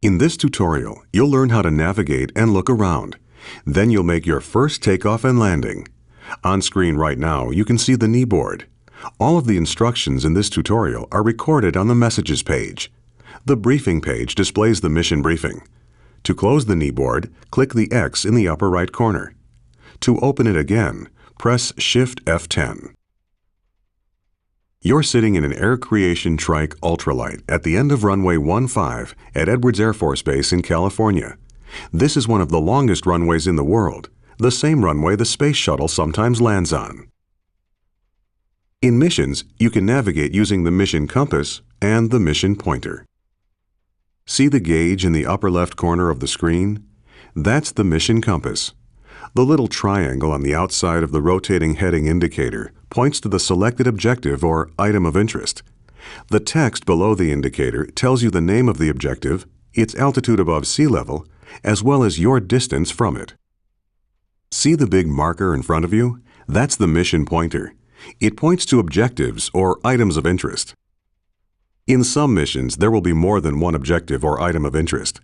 In this tutorial, you'll learn how to navigate and look around. Then you'll make your first takeoff and landing. On screen right now, you can see the knee board. All of the instructions in this tutorial are recorded on the Messages page. The Briefing page displays the mission briefing. To close the knee board, click the X in the upper right corner. To open it again, press Shift F10. You're sitting in an Air Creation Trike Ultralight at the end of runway 15 at Edwards Air Force Base in California. This is one of the longest runways in the world, the same runway the Space Shuttle sometimes lands on. In missions, you can navigate using the mission compass and the mission pointer. See the gauge in the upper left corner of the screen? That's the mission compass. The little triangle on the outside of the rotating heading indicator points to the selected objective or item of interest. The text below the indicator tells you the name of the objective, its altitude above sea level, as well as your distance from it. See the big marker in front of you? That's the mission pointer. It points to objectives or items of interest. In some missions, there will be more than one objective or item of interest.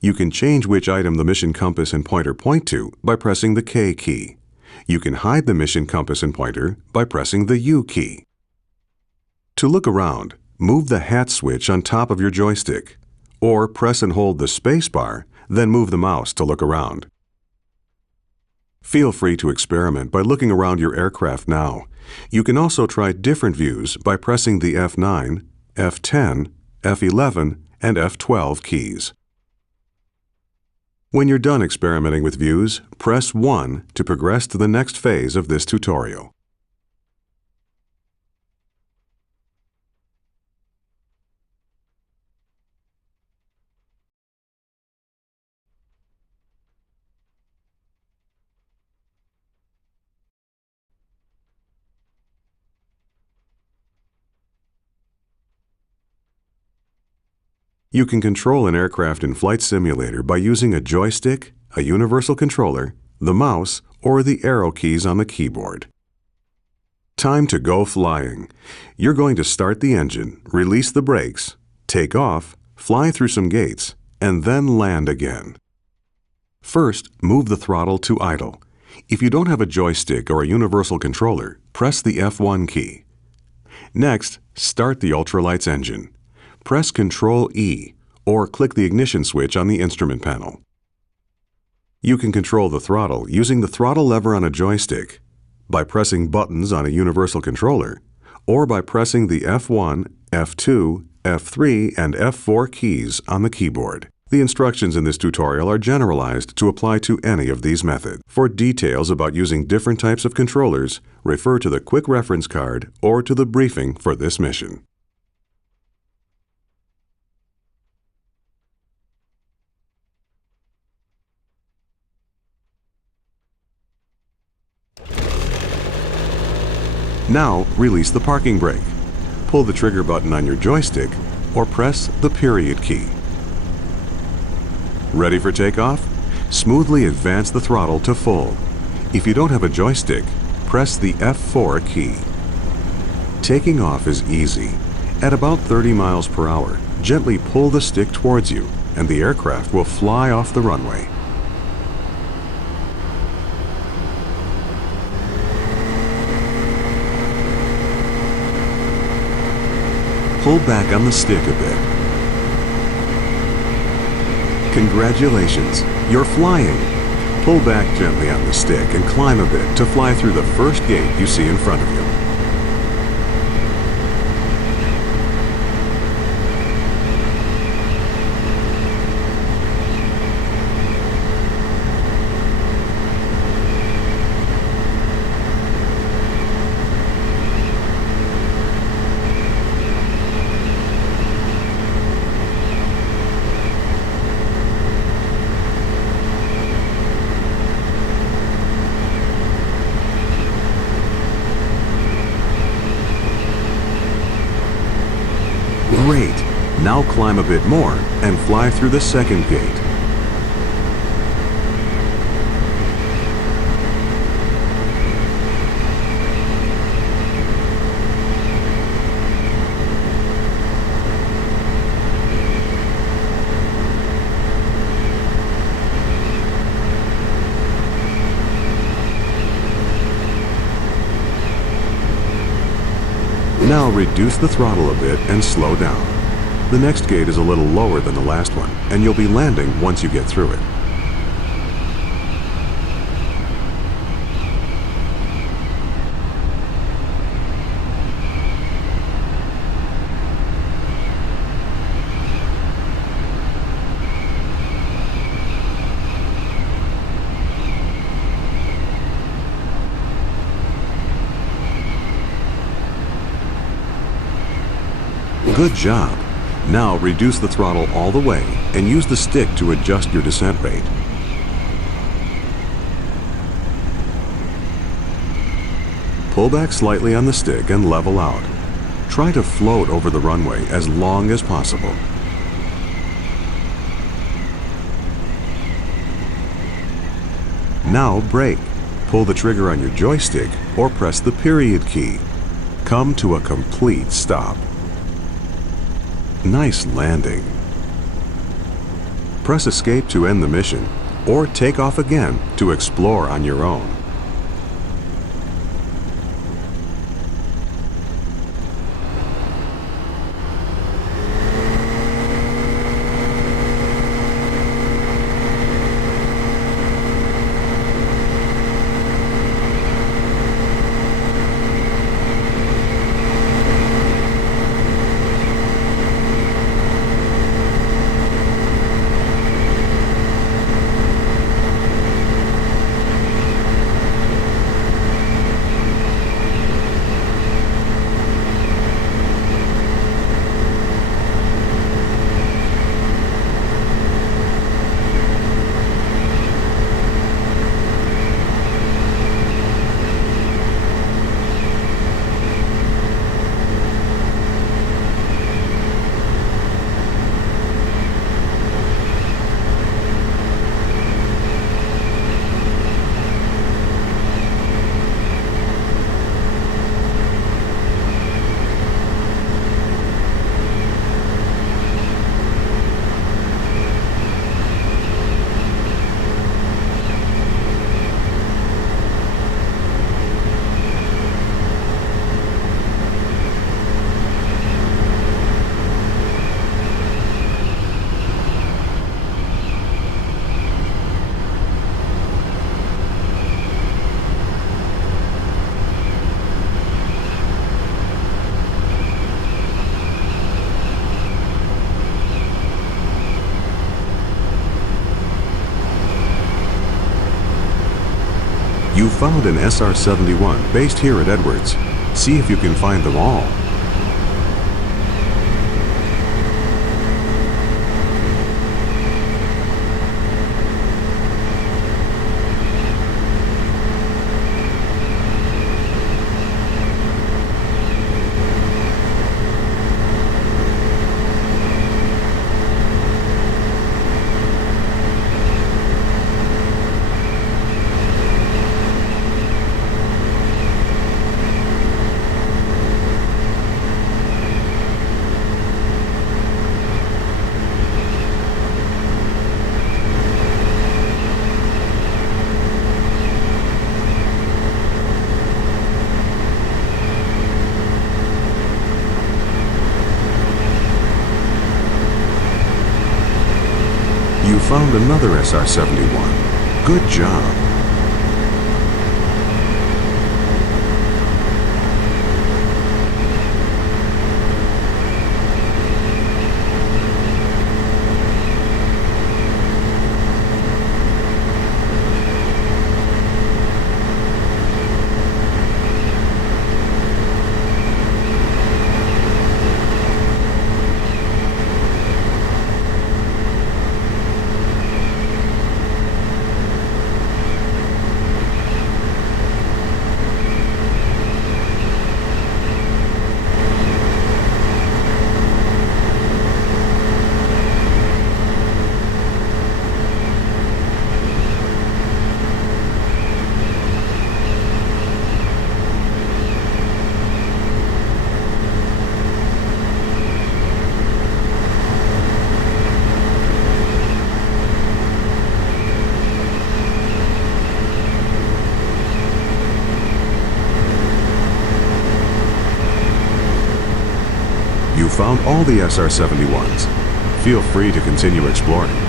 You can change which item the mission compass and pointer point to by pressing the K key. You can hide the mission compass and pointer by pressing the U key. To look around, move the hat switch on top of your joystick, or press and hold the space bar, then move the mouse to look around. Feel free to experiment by looking around your aircraft now. You can also try different views by pressing the F9, F10, F11, and F12 keys. When you're done experimenting with views, press 1 to progress to the next phase of this tutorial. You can control an aircraft in Flight Simulator by using a joystick, a universal controller, the mouse, or the arrow keys on the keyboard. Time to go flying. You're going to start the engine, release the brakes, take off, fly through some gates, and then land again. First, move the throttle to idle. If you don't have a joystick or a universal controller, press the F1 key. Next, start the Ultralight's engine. Press Ctrl E or click the ignition switch on the instrument panel. You can control the throttle using the throttle lever on a joystick, by pressing buttons on a universal controller, or by pressing the F1, F2, F3, and F4 keys on the keyboard. The instructions in this tutorial are generalized to apply to any of these methods. For details about using different types of controllers, refer to the quick reference card or to the briefing for this mission. Now, release the parking brake. Pull the trigger button on your joystick or press the period key. Ready for takeoff? Smoothly advance the throttle to full. If you don't have a joystick, press the F4 key. Taking off is easy. At about 30 miles per hour, gently pull the stick towards you and the aircraft will fly off the runway. Pull back on the stick a bit. Congratulations, you're flying. Pull back gently on the stick and climb a bit to fly through the first gate you see in front of you. Great! Now climb a bit more and fly through the second gate. Now reduce the throttle a bit and slow down. The next gate is a little lower than the last one, and you'll be landing once you get through it. Good job. Now reduce the throttle all the way and use the stick to adjust your descent rate. Pull back slightly on the stick and level out. Try to float over the runway as long as possible. Now brake. Pull the trigger on your joystick or press the period key. Come to a complete stop. Nice landing. Press escape to end the mission, or take off again to explore on your own. You found an SR-71 based here at Edwards. See if you can find them all. You found another SR-71. Good job. found all the SR-71s. Feel free to continue exploring.